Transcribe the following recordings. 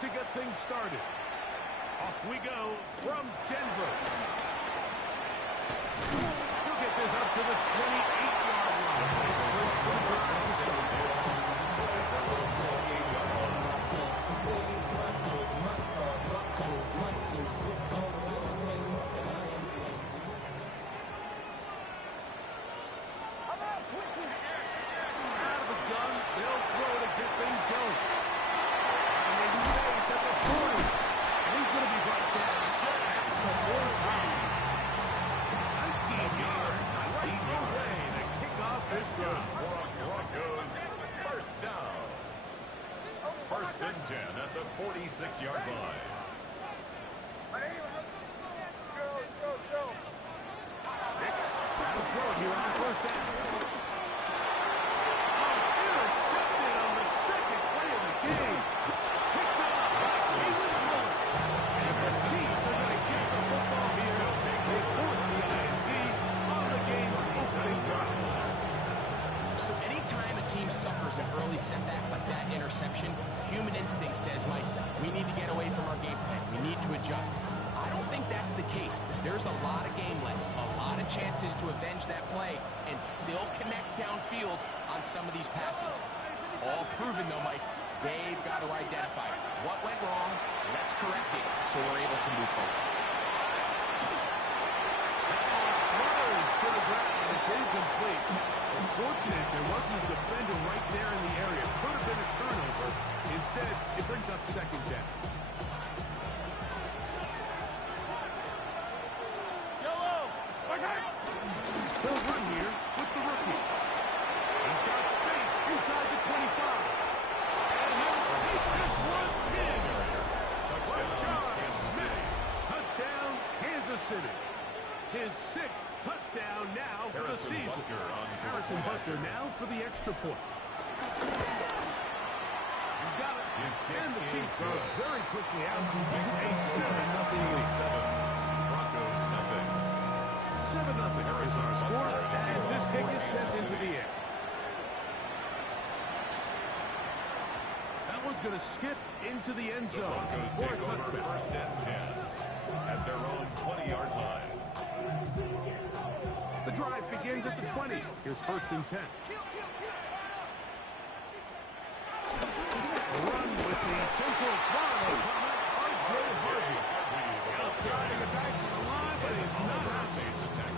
to get things started. Off we go from Denver. He'll get this up to the 28-yard line. Nice place for the drive to start. Out of the gun, they'll throw to get things going. And they space at the 40. He's going to be brought down just at the 45. 19 yards. 19 yards. Way to kick off this drive. Broncos first down. First and 10 at the 46-yard line. Nix, that'll throw it here on first down. Intercepted on the second play of the game. Picked up by Stephen Willis. And the Chiefs are going to keep the football here. They force the INT on the game's opening drive. So anytime a team suffers an early setback like that interception, human instinct says, Mike, we need to get away from our game plan. We need to adjust. I don't think that's the case. There's a lot of game left, a lot of chances to avenge that play and still connect downfield on some of these passes. All proven, though, Mike, they've got to identify what went wrong, let's correct it so we're able to move forward. Throws to the ground. It's incomplete. Unfortunate there wasn't a defender right there in the area. Could have been a turnover. Instead, it brings up second down. They'll run here with the rookie. He's got space inside the 25. And he'll take this one in. Touchdown, Kansas City. His sixth touchdown now for the season. Harrison Butker now for the extra point. He's got it. And the Chiefs are very quickly out to a 7-0 lead. Broncos nothing. 7-0 is our score as this kick is sent into the air. That one's going to skip into the end The zone Broncos for a take over touchdown. first and 10 at their own 20-yard line. The drive begins at the 20. Here's first and 10. A run with the Central Florida comer, R.J. Harvey. Trying to back to the line, but he's not happy.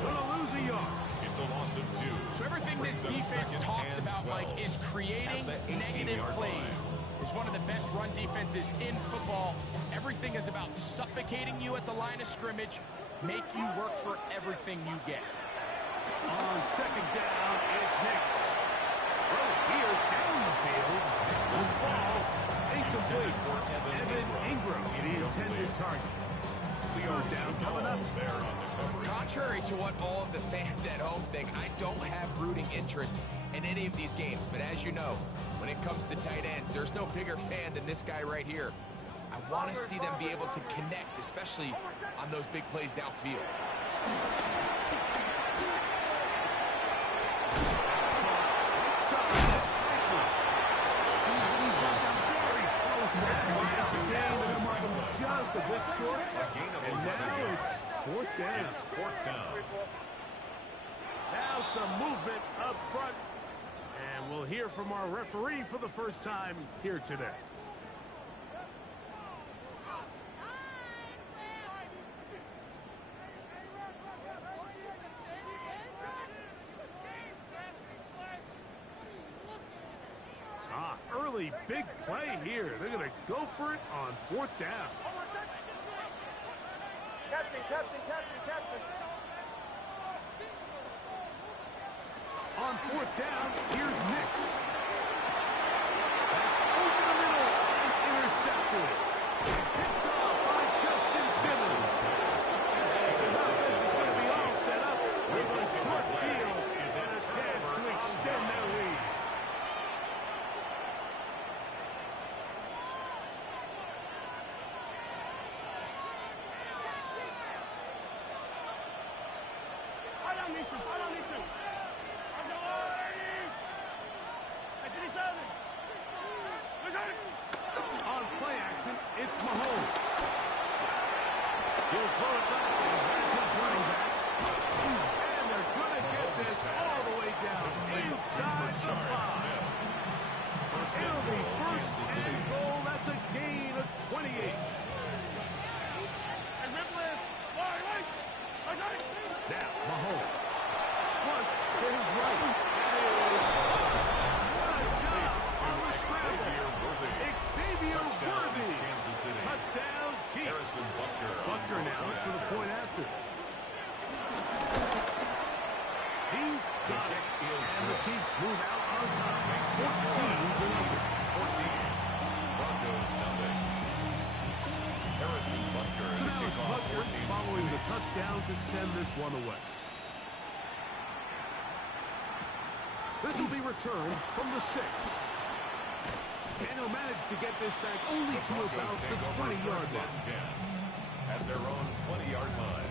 Going to lose a yard. It's a loss of 2. So everything this defense talks about, Mike, is creating negative plays. It's one of the best run defenses in football. Everything is about suffocating you at the line of scrimmage, make you work for everything you get. On second down, it's Nix. Throw here down the field. Nixon falls. Incomplete. Evan Ingram, the intended target. Third down coming up. Contrary to what all of the fans at home think, I don't have rooting interest in any of these games. But as you know, when it comes to tight ends, there's no bigger fan than this guy right here. I want to see them be able to connect, especially on those big plays downfield. Just a bit short, and now it's fourth down. Now some movement up front, and we'll hear from our referee for the first time here today. Early big play here. They're going to go for it on fourth down. Captain. On fourth down, here's Nix. That's over the middle and intercepted. Picked off by Justin Simmons. The offense is going to be all set up with a short field and a chance to extend their lead. On play action, He'll throw it back, and that's his running back. And they're going to get this all the way down inside the 5. It'll be first and goal. That's a gain of 28. Now, Mahomes. Flush to his right. What a job on the scramble. Xavier Worthy. Touchdown, Chiefs. Buckner now for the point after. He's got it. And the Chiefs move out on top. 14-11. Broncos nothing. Harrison Buckner So now it's Buckner following the touchdown to send this one away. This will be returned from the 6. And he'll manage to get this back only to about the 20-yard line. At their own 20-yard line.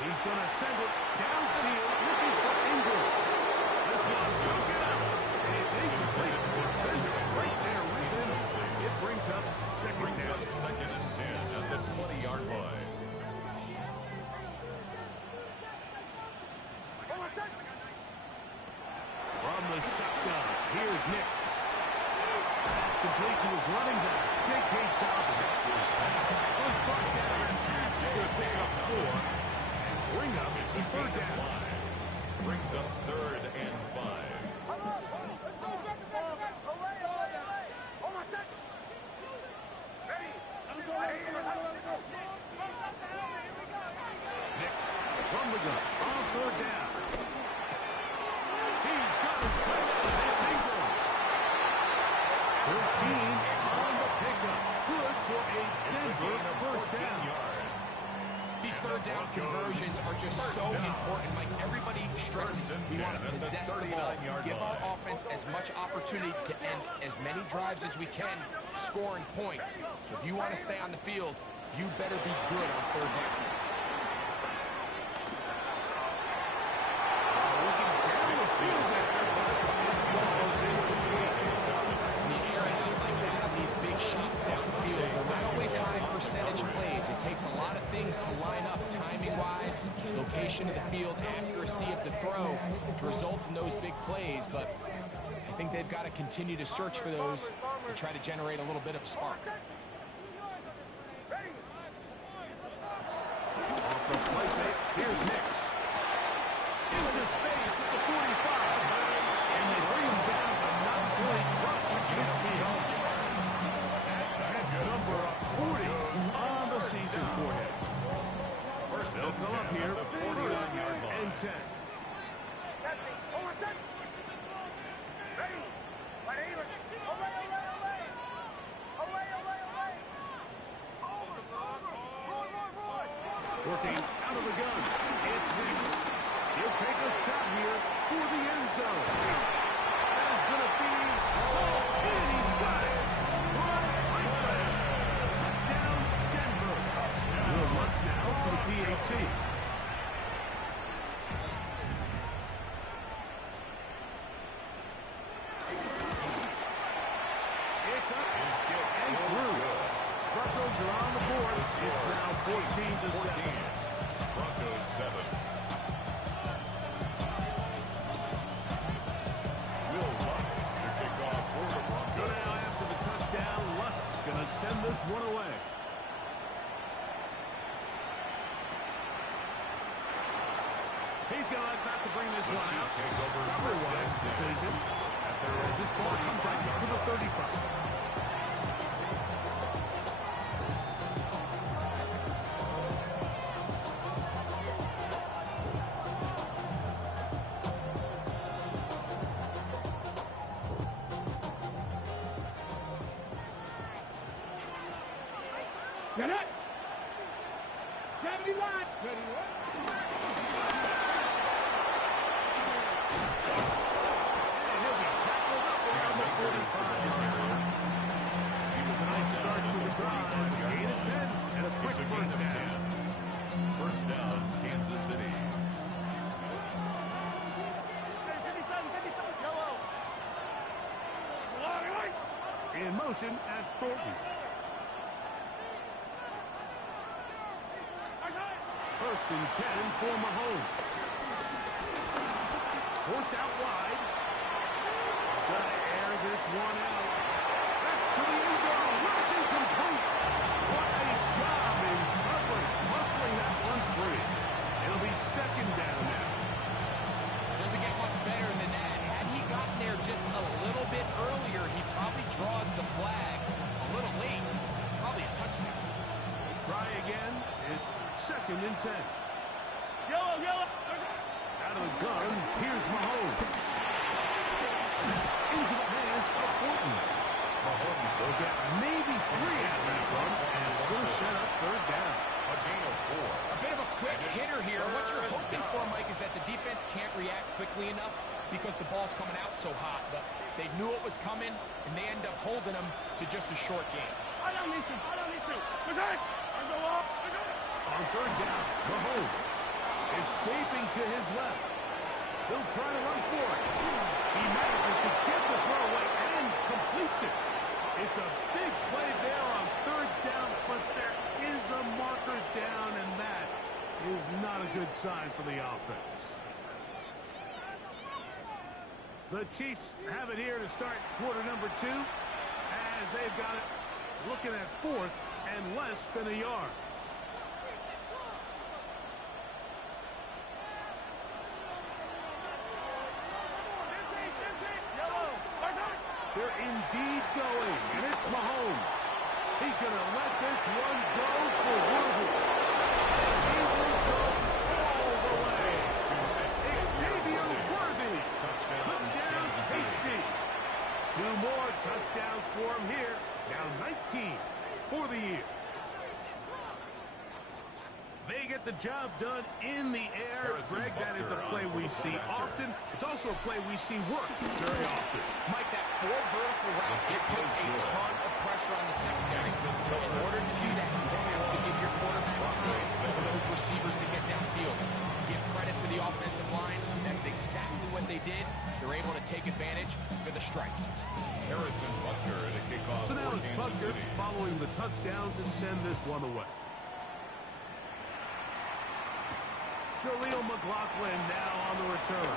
He's going to send it downfield, looking for Ingram. This one's going to get out. And it's incomplete. Defender right there with him. It brings up second down. Second and 10 at the 20-yard line. From the shotgun, here's Nix. That's complete to his running back. J.K. Dobbins. Was brought down and Chiefs going to pick up 4. Bring up the third down. Brings up 3rd and 5. Nix from the gun on 3rd down. He's got his tight end. It's Ingram. 13 on the pickup. Good for a Denver first down. These third down conversions are just so important. Like everybody stresses, we want to possess the ball, give our offense as much opportunity to end as many drives as we can, scoring points. So if you want to stay on the field, you better be good on 3rd down. Looking down the field there. Shots downfield. They're not always high percentage plays. It takes a lot of things to line up timing-wise, location of the field, accuracy of the throw to result in those big plays. But I think they've got to continue to search for those and try to generate a little bit of a spark. Off the play fake, here's Nix. Into space at the 45. And they bring him down, but not until he crosses midfield. Number 40 on the season for him. They'll come up here, 1st and 10. Working out of the gun. It's Nix. He'll take a shot here for the end zone. That is going to be tall, and he's got it. Down Denver. Will Lutz now for the PAT. It's up and through. Broncos are on the board. It's now 14-7. Broncos 7. Will Lutz to kick off for the Broncos. So now after the touchdown, Lutz going to send this one away. He's going to have to bring this one out. Number one decision. As this ball comes out to the 35. Get it! 71! And he'll be tackled up around the 45-yard line. In motion, that's Thornton. First and 10 for Mahomes. Forced out wide. He's got to air this one out. That's to the end zone. That's incomplete. What a job in covering, muscling that one free. It'll be second down now. Doesn't get much better than that. Had he gotten there just a little bit earlier, he probably draws the flag a little late. It's probably a touchdown. Try again. It's second and 10. Yellow. Out of the gun, here's Mahomes. Into the hands of Thornton. Mahomes will get maybe 3 out of that run, and it's going to set up third down. A gain of 4. A bit of a quick hitter here. What you're hoping for, Mike, is that the defense can't react quickly enough because the ball's coming out so hot. But they knew it was coming, and they end up holding them to just a short game. On third down, Mahomes escaping to his left. He'll try to run for it. He manages to get the throw away and completes it. It's a big play there on third down, but there is a marker down, and that is not a good sign for the offense. The Chiefs have it here to start quarter number 2, as they've got it looking at fourth and less than a yard. They're indeed going, and it's Mahomes. He's going to let this one go for Worthy. He will go all the way. Xavier Worthy. Touchdown, KC. 2 more touchdowns for him here. Now 19 for the year. They get the job done in the air. Greg, that is a play we see often. It's also a play we see work very often. Mike, that 4 vertical route, it puts a ton of pressure on the secondary. But in order to do that, you have to give your quarterback time for those receivers to get downfield. Give credit to the offensive line. That's exactly what they did. They're able to take advantage for the strike. Harrison Butker at a kickoff. So now for it's Kansas Butker City. following the touchdown to send this one away. Jaleel McLaughlin now on the return.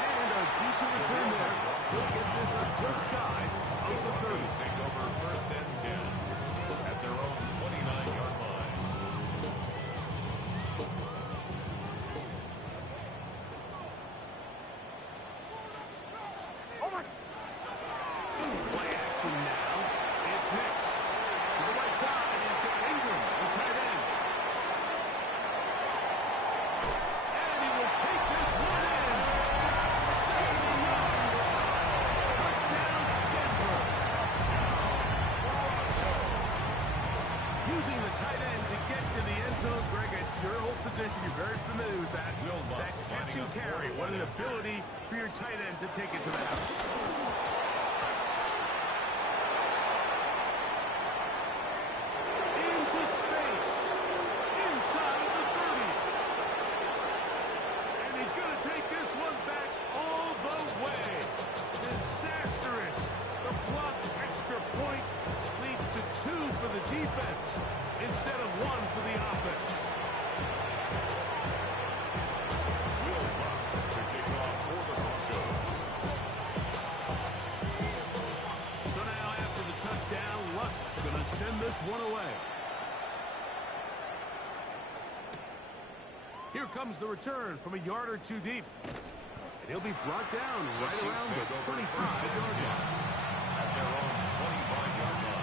And a decent return there. He'll get this up just shy of the 30. Broncos take over first and 10 at their own 29-yard line. Play action now. It's Nix. To the right side, he's got Ingram, the tight end. And he will take this one in. 70 yards. Touchdown, Denver. Using the tight end to get to the end zone. Greg, it's your old position. You're very familiar with that. That catch and carry. What an ability for your tight end to take it to the house. Into space. Inside the 30. And he's going to take this one back all the way. Disastrous. The blocked extra point leads to 2 for the defense instead of 1 for the offense. Will Lutz to kick off for the Broncos. So now after the touchdown, Lutz going to send this one away. Here comes the return from a yard or 2 deep. And he'll be brought down right around the 25-yard line. At their own 25-yard line.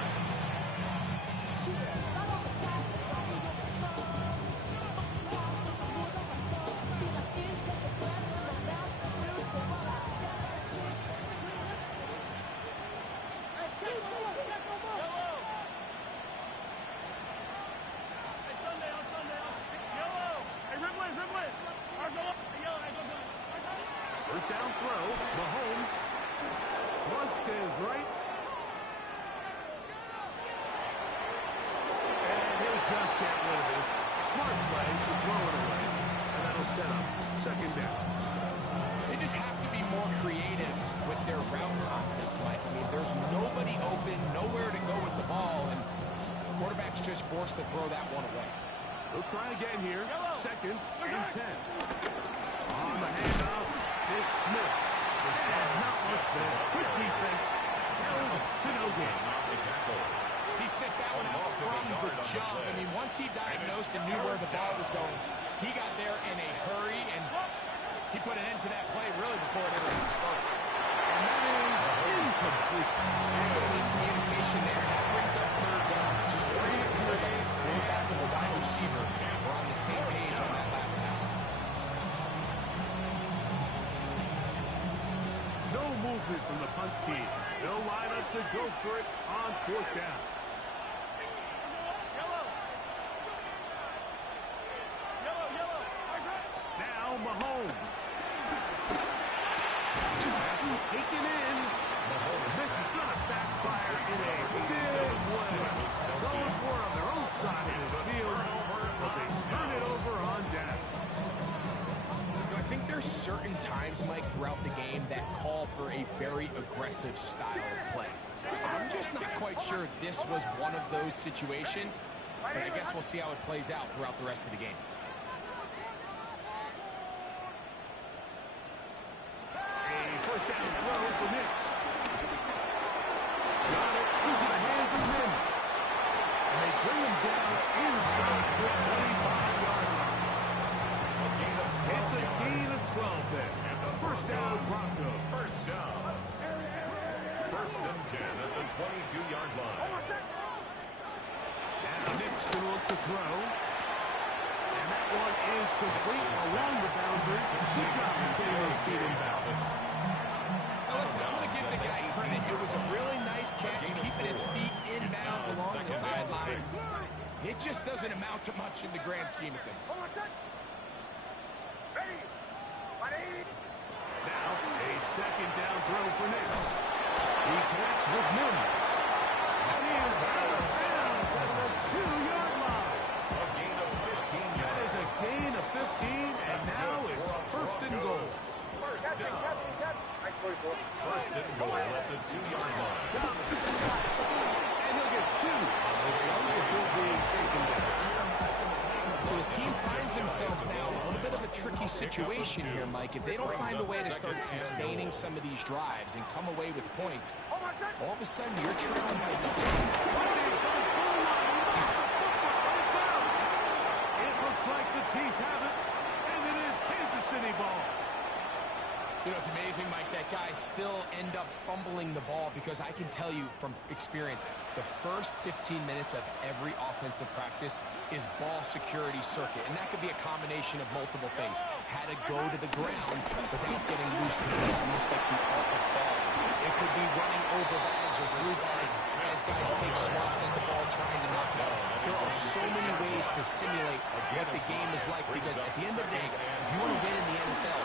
First down throw, Mahomes. Thrust to his right. And he'll just get rid of this. Smart play to throw it away. And that'll set up second down. They just have to be more creative with their route concepts, Mike. I mean, there's nobody open, nowhere to go with the ball, and the quarterback's just forced to throw that one away. They'll try again here. 2nd and 10. On the handoff, it's Smith. And not much there. Good defense. Held to no gain. He sniffed that one out from the jump. I mean, once he diagnosed and knew where the ball was going, he got there in a hurry, and he put an end to that play really before it ever even started. And that is incomplete. Miscommunication there. That brings up 3rd down. Just doesn't appear that the quarterback and the wide receiver were on the same page on that last pass. No movement from the punt team. They'll line up to go for it on 4th down. Now Mahomes. Taken in. This is going to backfire in a big way. Going for it on their own side of the field, but they turn it over on down. I think there's certain times, Mike, throughout the game that call for a very aggressive style of play. I'm just not quite sure this was one of those situations, but I guess we'll see how it plays out throughout the rest of the game. A 1st down throw for Nix. Got it into the hands of Mims. And they bring him down inside the 25-yard line. It's a gain of 12 there. 1st down, Broncos. 1st down. 1st and 10 at the 22-yard line. Now Nix going to look to throw. And that one is complete along the boundary. Good job of getting those feet inbound. Now listen, I'm going to give the guy credit. It was a really nice catch, keeping his feet in bounds along the sidelines. It just doesn't amount to much in the grand scheme of things. Now, a 2nd down throw for Nix. He connects with Mims. And he is out of bounds at the 2-yard line. A gain of 15 That is a gain of 15, and now it's 1st and goal. 1st down. 1st and goal at the 2-yard line. And he'll get 2 on this one before being taken down. So his team finds themselves now in a little bit of a tricky situation here, Mike. If they don't find a way to start sustaining some of these drives and come away with points, all of a sudden you're trailing by double. It looks like the Chiefs have it, and it is Kansas City ball. You know, it's amazing, Mike, that guys still end up fumbling the ball because I can tell you from experience, the first 15 minutes of every offensive practice is ball security circuit, and that could be a combination of multiple things. How to go to the ground without getting loose to the ball, almost like the art of falling. It could be running over bags or through bags as guys take swats at the ball trying to knock it out. There are so many ways to simulate what the game is like because at the end of the day, if you want to win in the NFL,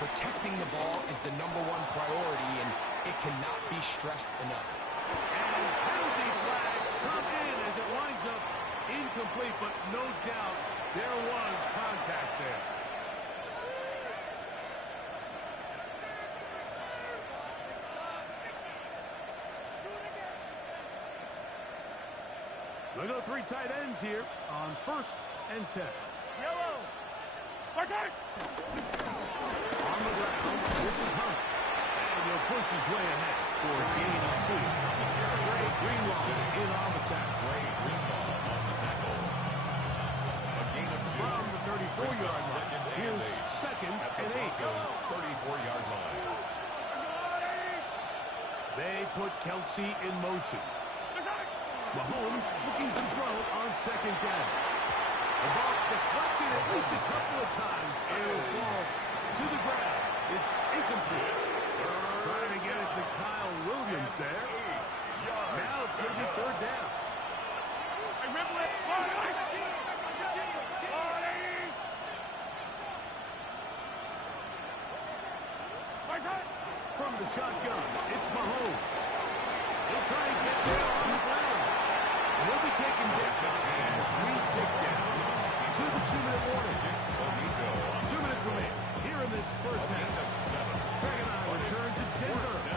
protecting the ball is the #1 priority, and it cannot be stressed enough. And penalty flags come in as it winds up incomplete, but no doubt there was contact there. They go 3 tight ends here on 1st and 10. Yellow. Spartan! On the ground, this is Hunt. And he'll push his way ahead for a gain of 2. Great Greenlaw in on the tackle. A gain of 2. From the 34-yard line, here's 2nd and 8. 34-yard line. They put Kelsey in motion. Mahomes looking to throw on 2nd down. The ball deflected at least a couple of times, and it will fall to the ground. It's incomplete. Trying to get it to Kyle Williams there. Now it's going to be 3rd down. From the shotgun, it's Mahomes. He'll try and get there on the ground. And he'll be taken down as we tick down to the 2-minute warning. 2 minutes remain here in this 1st half. Craig and I return to Denver.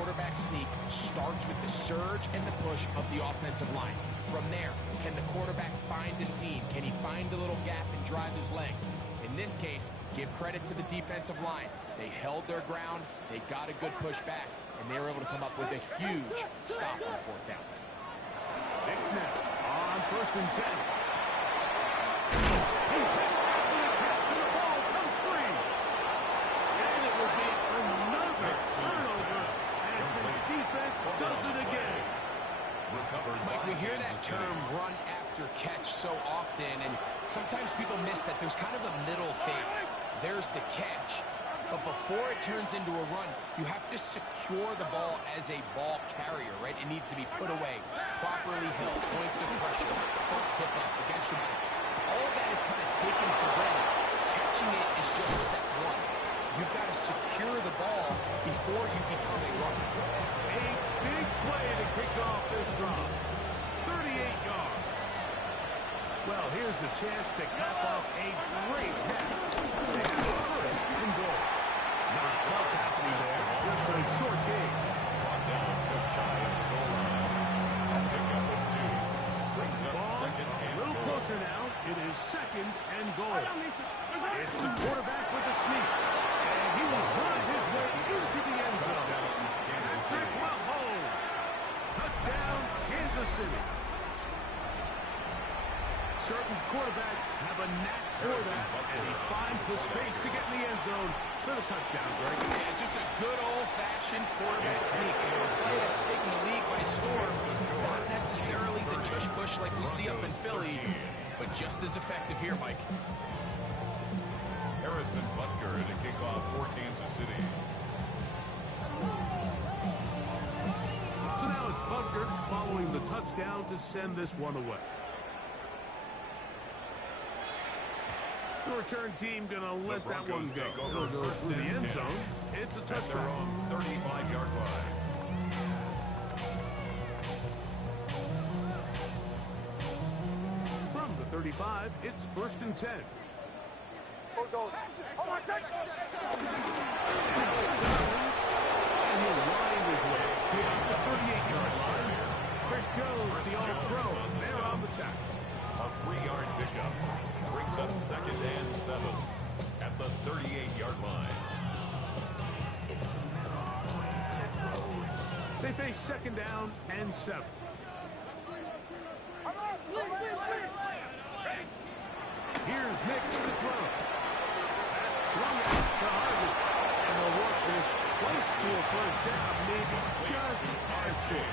quarterback sneak starts with the surge and the push of the offensive line. From there, can the quarterback find a seam? Can he find a little gap and drive his legs? In this case, give credit to the defensive line. They held their ground, they got a good push back, and they were able to come up with a huge stop on fourth down. Big snap on 1st and 10. He's hit after the catch, and the ball comes free. And it will be another turnover as this defense does it again. Mike, we hear that term run after catch so often, and sometimes people miss that there's kind of a middle phase. There's the catch, but before it turns into a run, you have to secure the ball as a ball carrier, right? It needs to be put away, properly held, points of pressure, front tip up against your body. All of that is kind of taken for granted. Catching it is just step one. You've got to secure the ball before you become a runner. A big play to kick off this drive. 38 yards. Well, here's the chance to cap off a great half. They have the 1st and goal. Not much happening there. Just a short game. Brought down just shy of the goal line. A pickup of 2. Brings up Ball second a and little goal. closer now. It is 2nd and goal. It's the quarterback with the sneak. And he will drive his way into the end zone. Patrick Mahomes. Touchdown, Kansas City. Certain quarterbacks have a knack for that, and he finds the space to get in the end zone for the touchdown, Greg. Yeah, just a good old-fashioned quarterback sneak. A play that's taking the league by storm. Not necessarily the tush-push like we see up in Philly, but just as effective here, Mike. Harrison Butker to kick off for Kansas City. So now it's Butker following the touchdown to send this one away. The return team going to let that one go. It'll go through the end zone. It's a At their touchdown. own 35-yard line. From the 35, it's 1st and 10. And he'll wind his way to about the 38-yard line. Chris Jones, the all-pro, there on the tackle. A 3-yard pickup. Brings up 2nd and 7 at the 38-yard line. They face 2nd down and 7. Here's Nix to throw. That's swung out to Harvey. And they'll work this close to a 1st down, maybe just a tad short.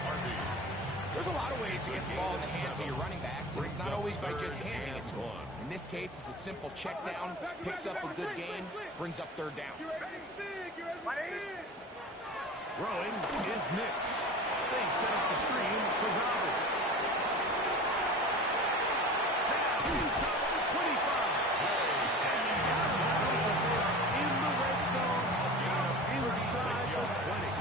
There's a lot of ways to get the ball in the hands of your running backs, and it's not always by just handing it to them. In this case, it's a simple check down, picks up a good gain, brings up 3rd down. Throwing is Nix. They set up the screen for Roberts. Pass inside the 25. And he's out of bounds, but they are in the red zone, out inside the 20.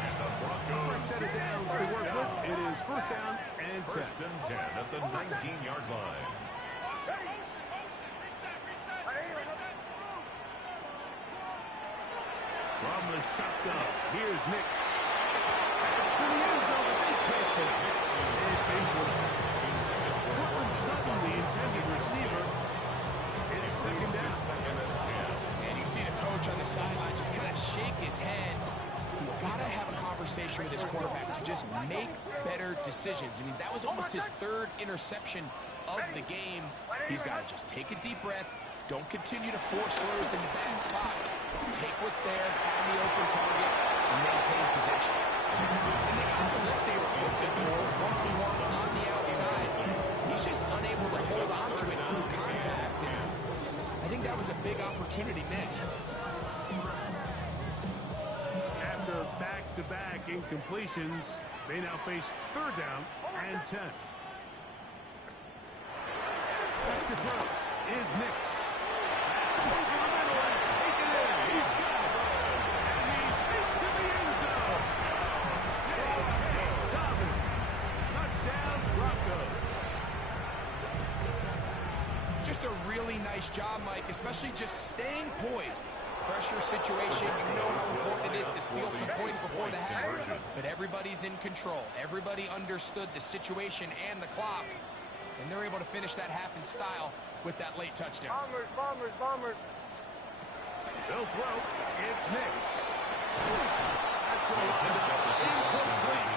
And the Broncos First set of downs to work with. It is 1st down and 10. 1st and 10 at the 19-yard line. From the shotgun, here's Nix. Pass to the end zone, but they can't connect. It's incomplete. Cortland Sutton, the intended receiver. It's 2nd down. 2nd and 10. And you see the coach on the sideline just kind of shake his head. He's got to have a conversation with his quarterback to just make better decisions. I mean, that was almost his 3rd interception of the game. He's got to just take a deep breath. Don't continue to force throws into bad spots. Take what's there, find the open target, and maintain possession. And they got the look they were looking for, one-on-one on the outside. He's just unable to hold on to it through contact. And I think that was a big opportunity missed. After back-to-back incompletions, they now face 3rd down and 10. Back to throw is Nix. Over the middle and take it in. He's got it. And he's into the end zone. J.K. Dobbins. Touchdown, Broncos. Just a really nice job, Mike, especially just staying poised. pressure situation. You know how important it is to steal some points before the half. But everybody's in control. Everybody understood the situation and the clock. And they're able to finish that half in style with that late touchdown. Bombers, bombers, bombers. They'll throw. It's Nix. That's going to wind up incomplete.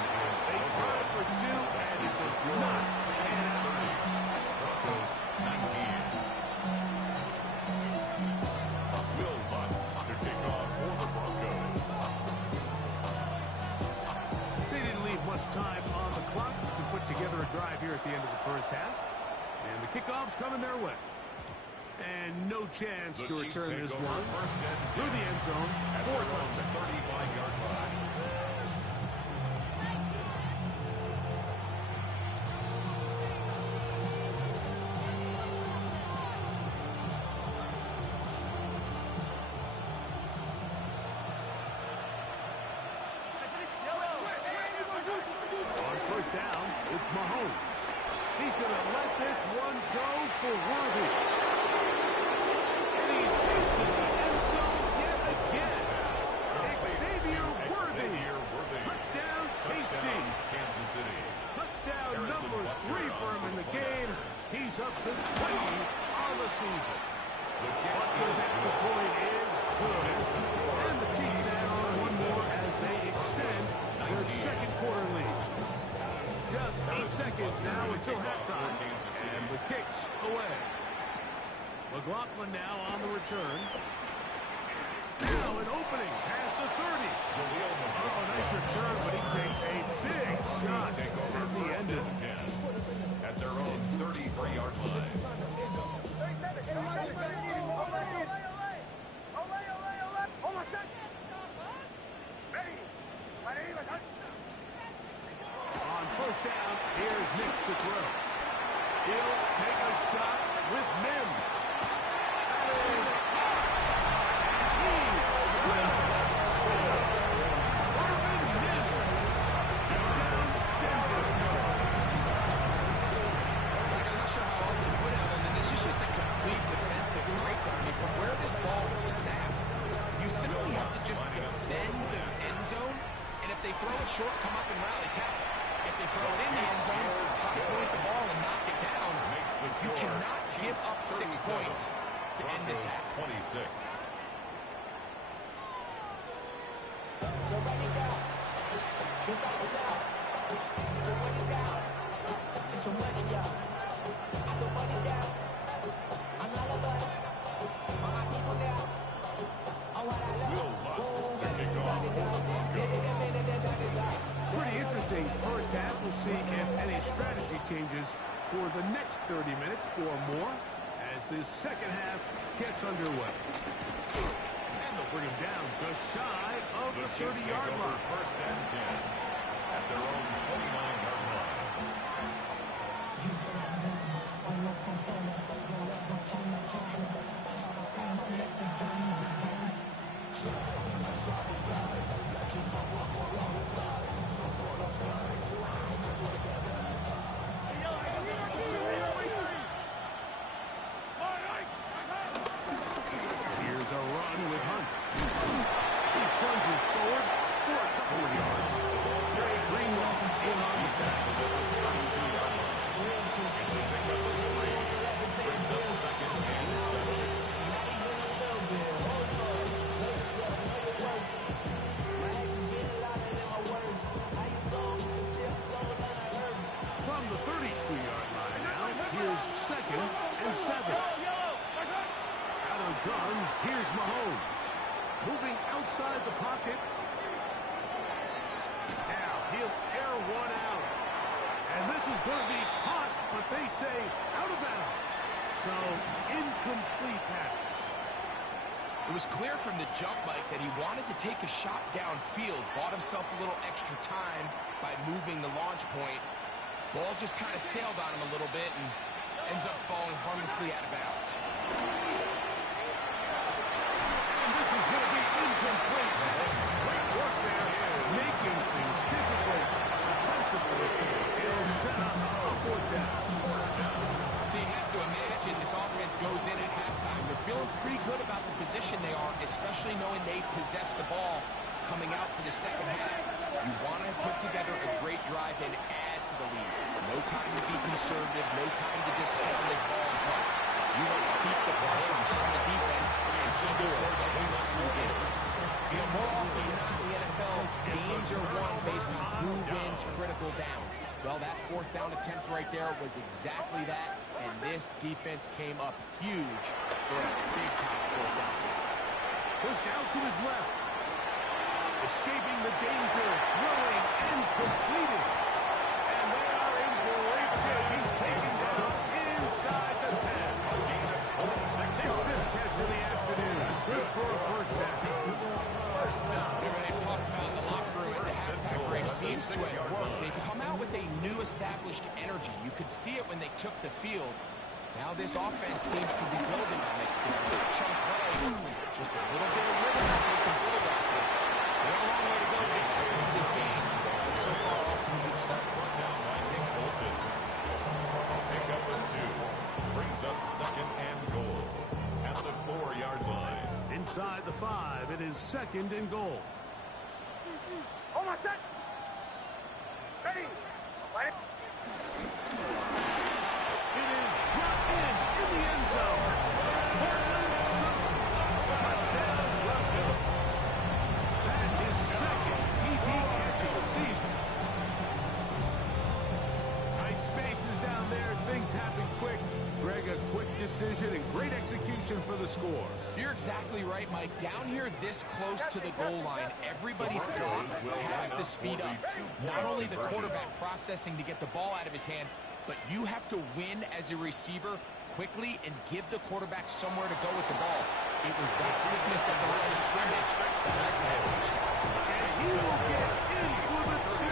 They tried for two, and it was not. Broncos 19. Will Lutz to kick off for the Broncos. They didn't leave much time on the clock to put together a drive here at the end of the first half. And the kickoff's coming their way. And no chance to return this one through the end zone for a touchdown. 35-yard line. On first down, it's Mahomes. He's going to let this one go for Worthy. And he's into the end zone yet again. Xavier Worthy. Touchdown, KC. Kansas City. Touchdown number 3 for him in the game. He's up to 20 on the season. Butler's extra point is good. And the Chiefs add on one more as they extend their second quarter lead. Just 8 seconds now until halftime. And the kick's away. McLaughlin now on the return. Now an opening past the 30. Oh, nice return, but he takes a big shot at the end of it. At their own 33-yard line. On first down, here's Nix to throw. He'll take a shot with Mims. That is he will score. Urban Mims. Touchdown, Denver. I'm not sure how else to put it other than this is just a complete defensive breakdown. I mean, from where this ball was snapped, you simply have to just defend the end zone, and if they throw it short, come up and rally tackle. If they throw it in the end zone, high point the ball and knock it down. You cannot give up 6 points to end this half. 26. Will Lutz to kick off for the Broncos. Pretty interesting first half. We'll see if any strategy changes for the next 30 minutes or more as this second half gets underway. And they'll bring him down just shy of the 30-yard line. First and 10 at their own 29-yard line. Here's a run with Hunt. He plunges forward for a couple of yards. Gary Greenlaw in on the tackle at the first 2-yard line. It's a pickup of 3. Brings up second and 7. From the 32-yard line now, here's second and 7. Out of gun, here's Mahomes. Moving outside the pocket. Now he'll air one out. And this is going to be caught, but they say out of bounds. So, incomplete pass. It was clear from the jump, Mike, that he wanted to take a shot downfield, bought himself a little extra time by moving the launch point. Ball just kind of sailed on him a little bit and ends up falling harmlessly out of bounds. And this is going to be incomplete. Great work there, making things difficult defensively. It'll set up a fourth down. So you have to imagine this offense goes in at halftime. They're feeling pretty good about the position they they are, especially knowing they possess the ball coming out for the second half. You want to put together a great drive and add to the lead. No time to be conservative, no time to just sit on this ball and punt. You want to keep the pressure on the defense and score every time you get it. You know, more often than not in the NFL, games are won based on who wins critical downs. Well, that fourth down attempt right there was exactly that, and this defense came up huge for a big-time fourth down stop. Pushed out to his left. Escaping the danger, throwing, and completing. And they are in great shape. He's taken down inside the 10. A gain of 26 yards. This catch in the afternoon. It's good for a first down. First down. They've talked about in the locker room at the halftime break seems to have worked. They've come out with a new established energy. You could see it when they took the field. Now this offense seems to be building on it. Chunk play. Just a little bit of rhythm that they can build off of. They have a long way to go to get into this game. But so far off to a good start. Brought down by Nick Bolton. Pick up the 2. Brings up second and goal at the 4-yard line. Inside the 5, it is second and goal. Almost set. Ready. Let it. It is brought in the end zone. Portland touchdown Broncos. That is second TD catch of the season. Tight spaces down there. Things happen quick. Greg, a quick decision and great execution for the score. You're exactly right, Mike. Down here this close to the goal line, everybody's clock has to speed up. Not only the quarterback processing to get the ball out of his hand, but you have to win as a receiver quickly and give the quarterback somewhere to go with the ball. It was that quickness at the line of scrimmage that led to that touchdown. And he will get in for the 2.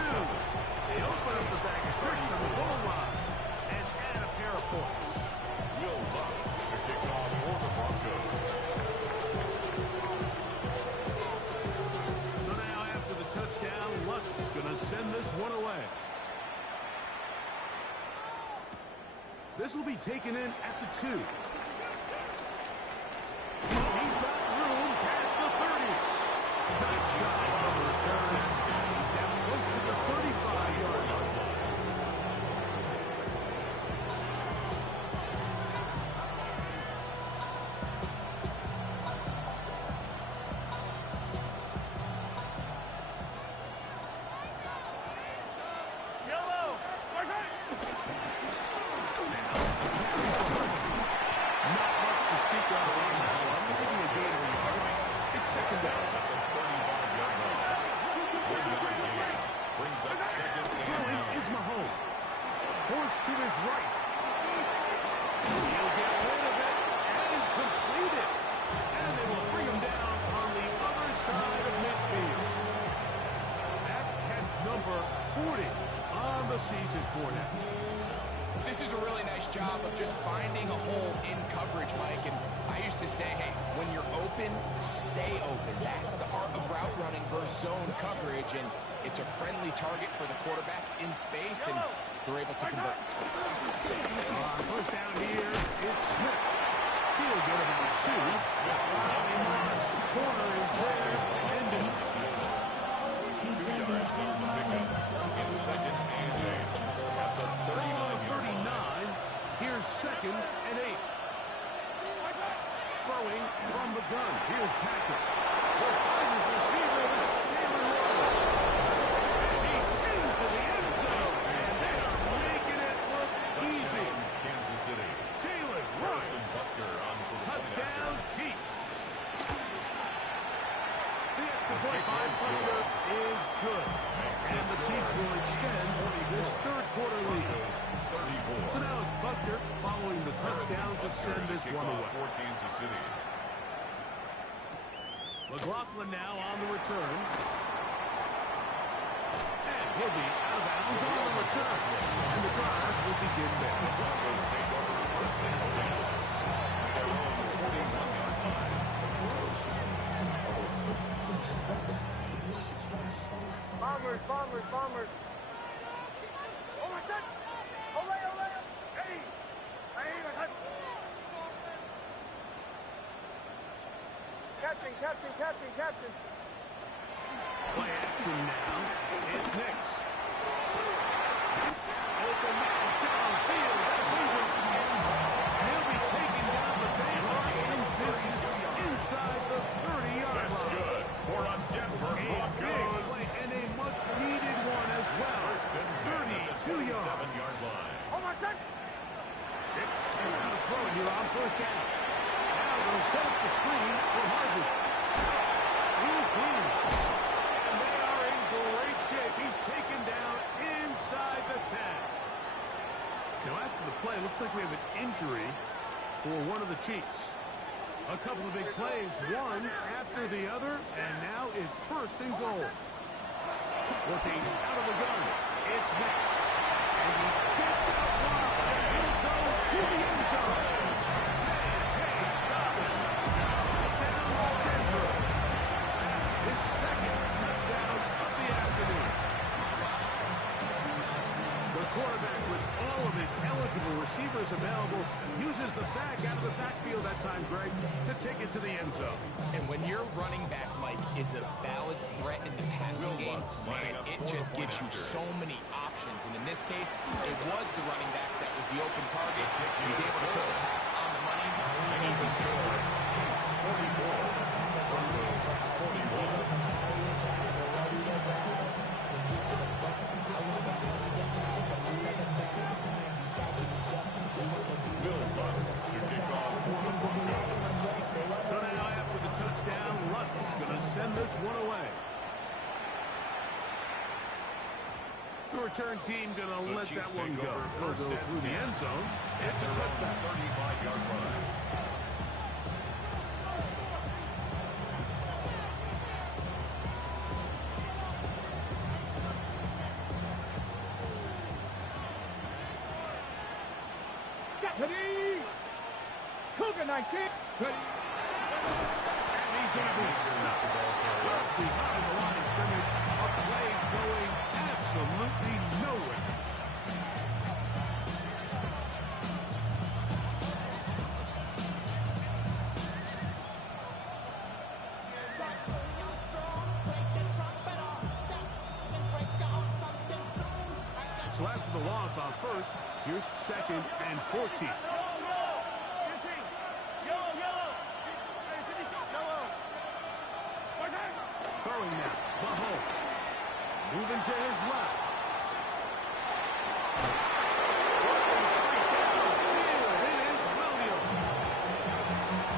They open up the bag of tricks on the goal line and add a pair of points. Will Lutz to kick off for the Broncos. So now after the touchdown, Lutz going to send this one away. This will be taken in at the 2. He's got room past the 30. Nice job on the return. He's down close to the 35-yard line. Yellow. Start it. Not much to speak of right now. Maybe a gain of a yard. It's second down. At the 35-yard line. 1-yard gain. Brings up second and Throwing 9. is Mahomes. Forced to his right. He'll get rid of it and complete it. And it will bring him down on the other side of midfield. That catch number 40 on the season for him. This is a really nice job of just finding a hole in coverage, Mike. And I used to say, hey, when you're open, stay open. That's the art of route running versus zone coverage. And it's a friendly target for the quarterback in space, and they're able to convert. First down here, it's Smith. He'll get about 2. Corner is there to end it. 2 yards on the pickup. In second and 8. At the 39-yard line. 39. Here's second and 8. Throwing from the gun. Here's Patrick. Will find his receiver. That's Jalen Waddle. And he's into the end zone. And they are making it look easy. Touchdown, Kansas City. Jalen Harrison Waddle. Butker on for the Touchdown, Chiefs. The extra point by Butker is good. And the Chiefs will extend this third quarter lead. 34. So now it's Butker following the touchdown to send this one away. For Kansas City. McLaughlin now on the return. And he'll be out of bounds on the return. And the drive will begin there. Broncos take over first and 10. Their own 41-yard line. Bombers. Almost set. Ole. Ready. Ready. Catch. Captain. Play action now. It's Nix. Open man downfield. That's Ingram. He'll be taken down, but they are in business inside the 30-yard line. That's good for a Denver Broncos. Play and a much-needed one as well. 32 yards. 7-yard line. Hold my set. Nix going to throw it here on first down. Now they'll set up the screen for Harvey. And they are in great shape. He's taken down inside the 10. Now after the play, looks like we have an injury for one of the Chiefs. A couple of big plays, one after the other, and now it's first and goal. Looking out of the gun, it's Nix. And he gets out wide. He'll go to the end zone. His second touchdown of the afternoon. The quarterback, with all of his eligible receivers available, uses the back out of the backfield that time, Greg, to take it to the end zone. And when your running back, Mike, is a valid threat in the passing game, man, it just gives you so many options. And in this case, it was the running back that was the open target. He's able to put the pass on the money. An easy 6 points. 44. Broncos 41. So now after the touchdown, Luck's going to send this one away. The return team going to let that one go. It'll go through the end zone. It's a touchdown. 35-yard line. Cougar 19. And he's going to be stuck up behind the line of scrimmage. A play going absolutely nowhere. So after the loss on first, here's second and 14. Throwing now, Mahomes. Moving to his left. It is Williams.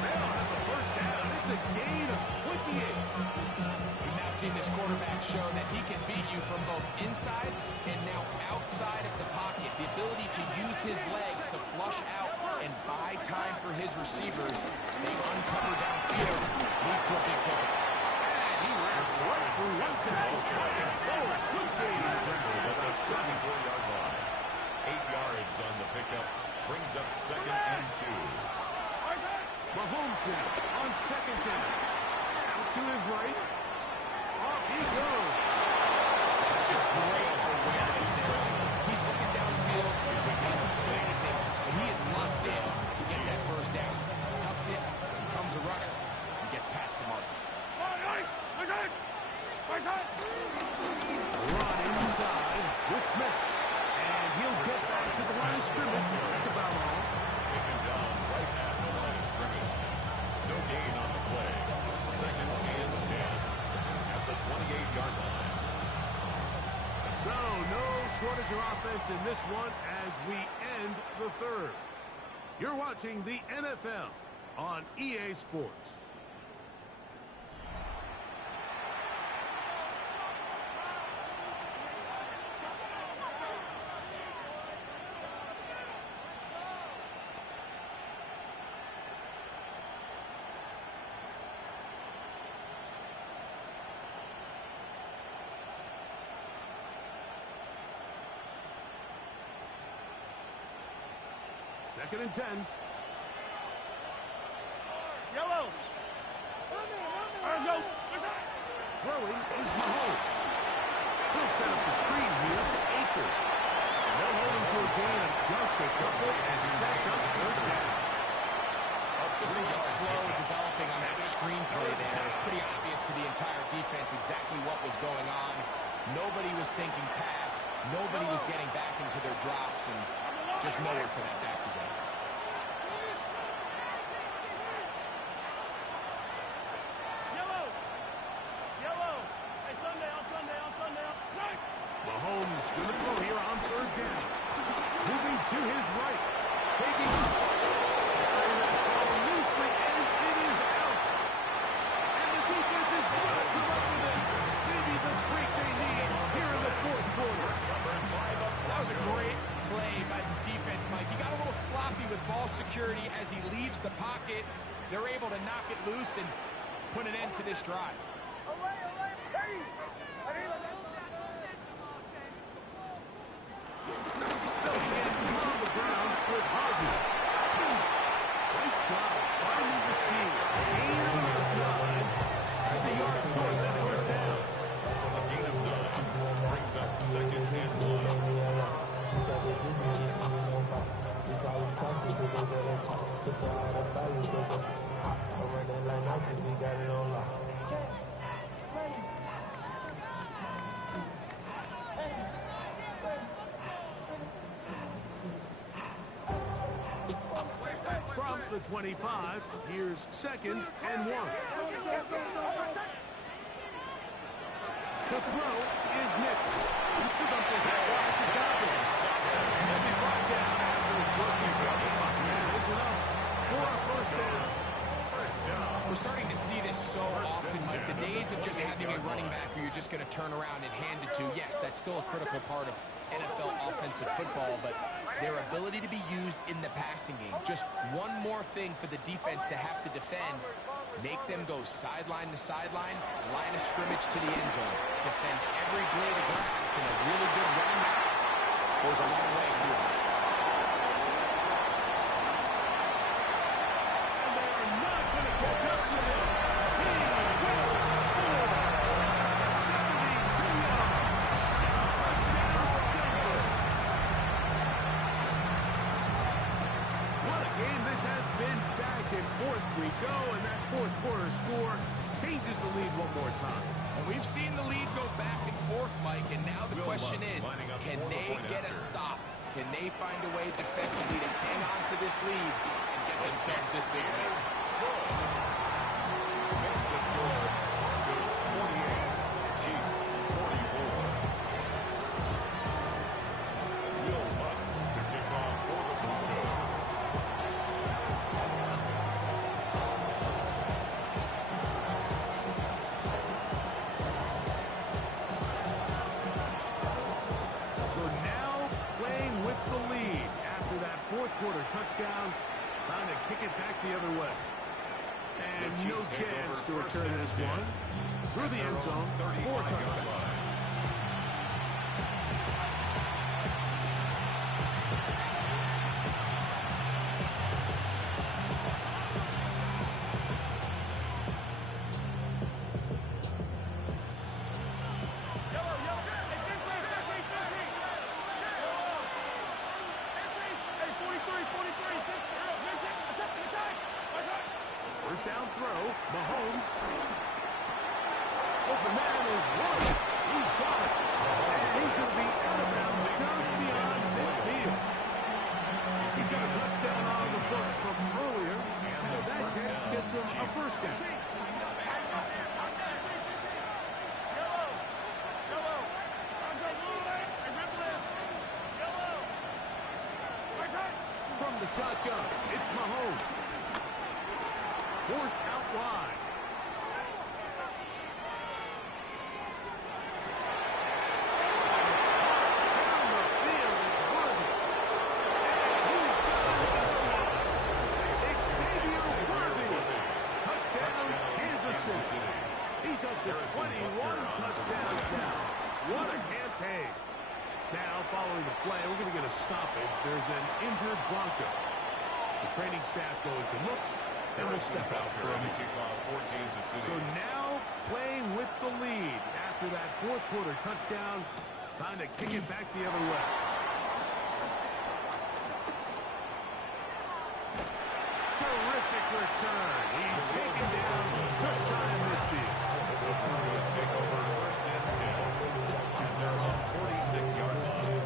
They'll have the first down. It's a gain of 28. We've now seen this quarterback show that he can beat you from both inside and now outside of the pocket. The ability to use his legs to flush out and buy time for his receivers. They uncover downfield. Leads to a big play. He ran right through one tackle. Good game. He's dribbled at the 74-yard line. 8 yards on the pickup. Brings up second and 2. Mahomes now on second down. Out to his right. Off he goes. That's just great awareness there. He's looking downfield. He doesn't say anything, but he is locked in to get that first down. Tucks it, becomes a runner, and gets past the mark. Run inside with Smith. And he'll get back to the line of scrimmage. That's about all. Taken down right at the line of scrimmage. No gain on the play. Second and 10 at the 28-yard line. So no shortage of offense in this one as we end the third. You're watching the NFL on EA Sports. Second and 10. Yellow. Throwing is Mahomes. He'll set up the screen here to Akers. They'll hold him to a gain of just a couple and sets up third down. Just a little slow developing on that screen play there. blocks and just nowhere for that back to go. Yellow. Yellow. Hey, Sunday, on Sunday, on Sunday. Mahomes going to throw here on third down. Moving to his right. Taking carrying that ball loosely, and it is out. And the defense is going to come up with it. Maybe the break they need here in the fourth quarter. That was a great play by the defense, Mike. He got a little sloppy with ball security as he leaves the pocket. They're able to knock it loose and put an end to this drive. Filling in on the ground with Harvey. Nice job finding the seam. Gain of 9. And the yard short that first down. A gain of 9 brings up second and 1. From the 25, here's second and 1. To throw is Nix. He bumped his head wide to Dobbins. He'll be brought down after a short pickup. That is enough for a first down. We're starting to see this so often, Mike. The days of just having a running back who you're just going to turn around and hand it to, yes, that's still a critical part of NFL offensive football, but their ability to be used in the passing game. Just one more thing for the defense to have to defend. Make them go sideline to sideline, line of scrimmage to the end zone. Defend every blade of grass, and a really good running back goes a long way here. And they are not going to catch up to him. He will score. 72 yards. Touchdown, Denver. What a game this has been. Back and forth we go, and that fourth quarter score changes the lead one more time. And we've seen the lead go back and forth, Mike, and now the question is, can they get a stop? Can they find a way defensively to hang on to this lead and get themselves this big win? Makes the score. Broncos 48, Chiefs 44. Will Lutz to kick off for the Broncos. So now playing with the lead after that fourth quarter touchdown, trying to kick it back the other way. And no chance to return this one. Through the end zone, 4 touchdowns. Yellow, yellow. Hey, 15, 15. Yellow. Hey, 43, 43. Attack. First down throw, Mahomes. Open man is one. He's got it. And he's going to be out of bounds just beyond midfield. He's got a touchdown on the books from earlier. And that catch gets him a first down. From the shotgun, it's Mahomes. Forced out wide. Down the field, it's Worthy. He's got it. Xavier Worthy. Touchdown, Kansas City. He's up to 21 touchdowns now. What a campaign. Now, following the play, we're going to get a stoppage. There's an injured Bronco. The training staff going to look, and we'll step out for a minute. So now playing with the lead after that fourth quarter touchdown. Time to kick it back the other way. Terrific return. He's taken down just shy of midfield. The Broncos take over first and 10. And they're on 46-yard line.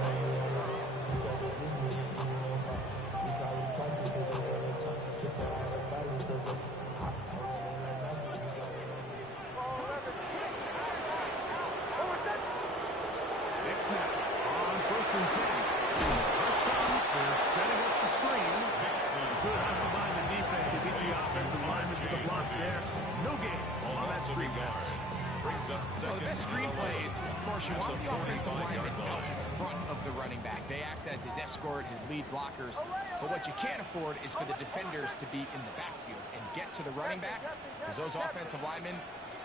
screen plays, of course, you want the offensive lineman out in front of the running back. They act as his escort, his lead blockers. But what you can't afford is for the defenders to be in the backfield and get to the running back, because those offensive linemen,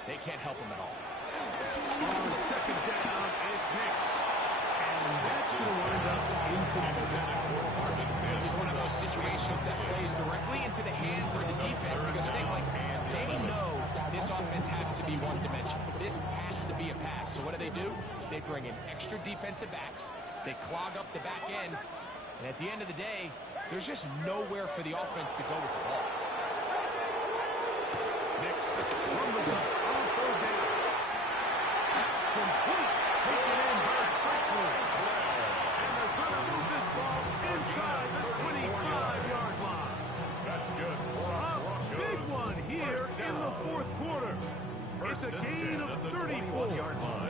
they can't help him at all. On second down, it's Nix. And that's going to wind up incomplete. This is one of those situations that plays directly into the hands of the defense, because they know this offense has to be one-dimensional. This has to be a pass. So what do? They bring in extra defensive backs. They clog up the back end. And at the end of the day, there's just nowhere for the offense to go with the ball. Nix rumbles up on third down. That's complete. Taken in by Franklin. And they're going to move this ball inside the 25-yard line. That's good. A big one here in the fourth quarter. It's a gain of 34. Yard line.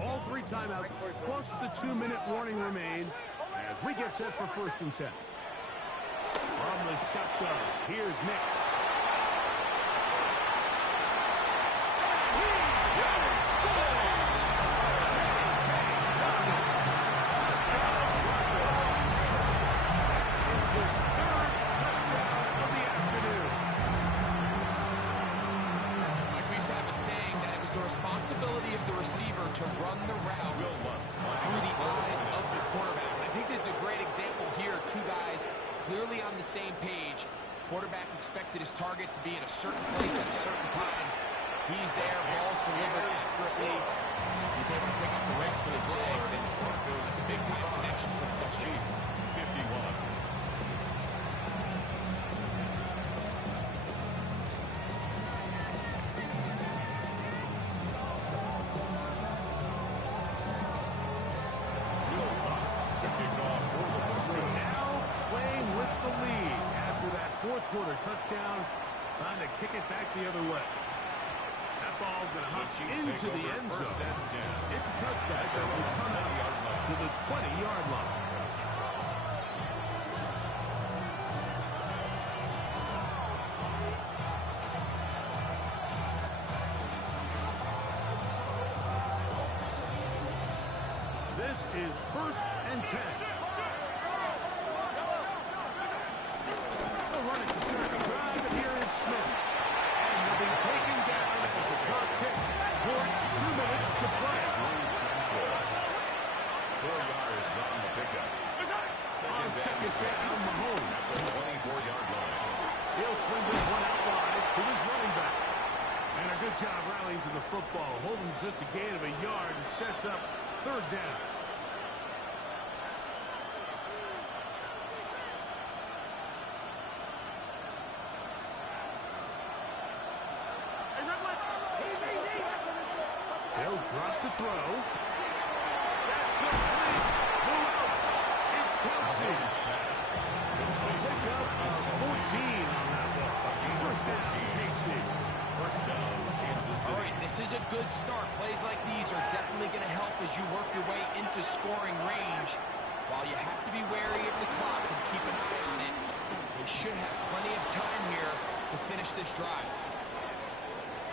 All three timeouts plus the 2-minute warning remain as we get set for 1st and 10. From the shotgun, here's Nix. Responsibility of the receiver to run the route through the eyes of the quarterback. I think this is a great example here. Two guys clearly on the same page. Quarterback expected his target to be in a certain place at a certain time. He's there, ball's delivered accurately. He's able to pick up the race with his legs, and it's a big-time connection for the touchdown. 51. Quarter touchdown. Time to kick it back the other way. That ball's going to hop into the end zone. It's a touchback that will come out to the 20-yard line. This is 1st and 10. Job rallying to the football, holding just a gain of a yard, and sets up 3rd down. They'll drop to throw. That's complete. Who else? It's Kelsey. Pick up 14 on that one. 1st down, KC. 1st down. All right, this is a good start. Plays like these are definitely going to help as you work your way into scoring range. While you have to be wary of the clock and keep an eye on it, they should have plenty of time here to finish this drive.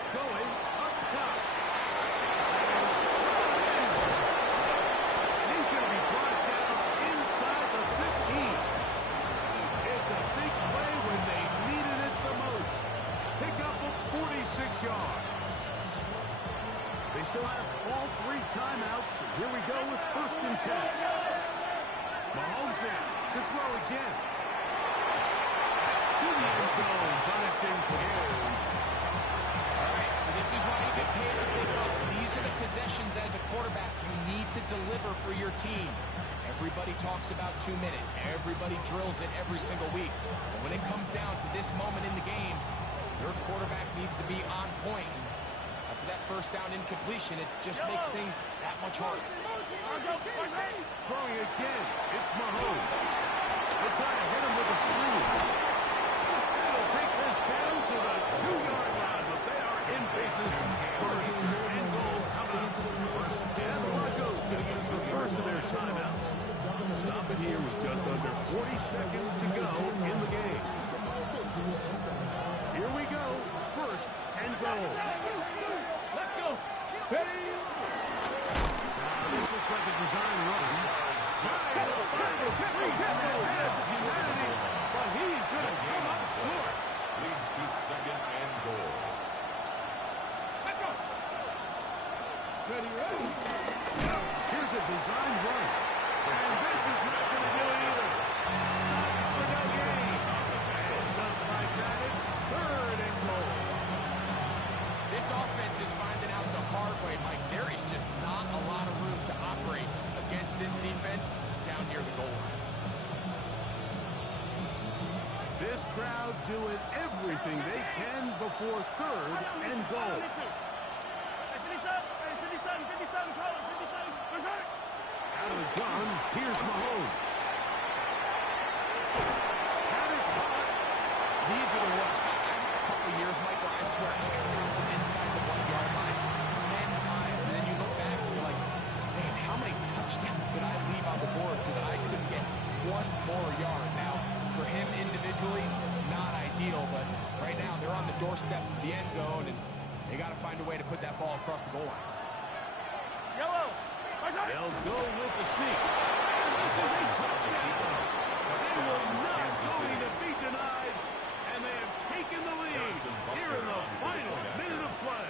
Going up top. He's going to be brought down inside the 15. It's a big play when they needed it the most. Pick up a 46 yards. They still have all three timeouts. Here we go with 1st and 10. Mahomes now to throw again. To the end zone, but it's incomplete. All right, so this is why you get paid the big bucks. These are the possessions as a quarterback you need to deliver for your team. Everybody talks about 2-minute. Everybody drills it every single week. But when it comes down to this moment in the game, your quarterback needs to be on point. After that 1st down incompletion, it just makes things that much harder. Throwing again. It's Mahomes. They're trying to hit him with a screen. They'll take this down to the 2-yard line, but they are in business. 1st and goal coming. And the Broncos going to use the first of their timeouts. Stop it here with just under 40 seconds to go in the game. This looks like a design run. Trying to find a crease in that massive humanity, but he's going to come up short. Leads to second and goal. Ready, ready. Here's a design run. And this is not going to do it either. Stop for no gain. And just like that, it's third and goal. This offense is finding out the hard way, Mike. There is just not a lot of room to operate against this defense down near the goal line. This crowd doing everything they can before third and goal. Out of the gun, here's Mahomes. That is caught. These are the worst. I've had a couple years, Mike, where I swear I can tackle inside the 1 yard line 10 times, and then you look back and you're like, man, how many touchdowns did I leave on the board because I couldn't get one more yard? Now, for him individually, not ideal, but right now they're on the doorstep of the end zone, and they got to find a way to put that ball across the goal line. Yellow. They'll go with the sneak. And this is a touchdown. They were not going to be denied, and they have taken the lead here in the final minute of play.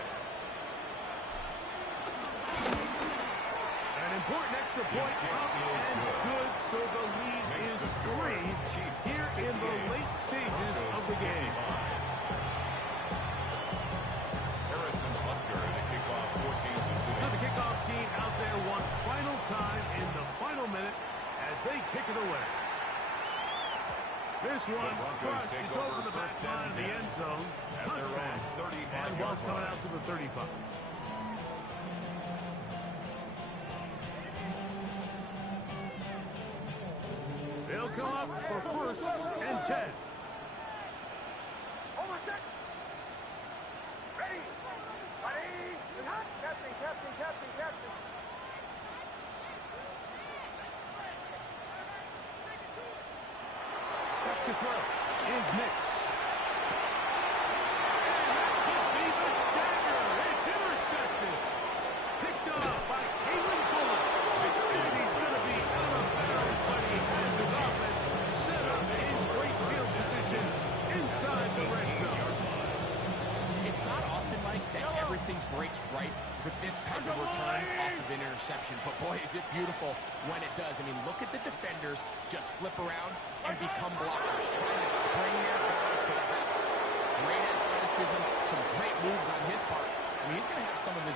An important extra point up and good, so the lead is 3 here in the late stages of the game. Harrison Butker to kick off for Kansas City. So the kickoff team out there one final time in the final minute as they kick it away. This one crushed. It's over the back line of the end zone. Touchback. And ball's coming out to the 35. They'll come up for first and 10. Hold on a sec. Ready. Ready. Captain, captain, captain, captain. Back to throw is Nix. And that could be the dagger. It's intercepted. Picked up by Kalen Bullock. And he's going to be out of bounds, but he has his offense set up in great field position inside the red zone. It's not often, Mike, that everything breaks right for this type of return off of an interception. But, boy, is it beautiful when it does. I mean, look at the defenders just flip around and become blockers, trying to spring their guy to the house. Great athleticism, some great moves on his part. I mean, he's going to have some of his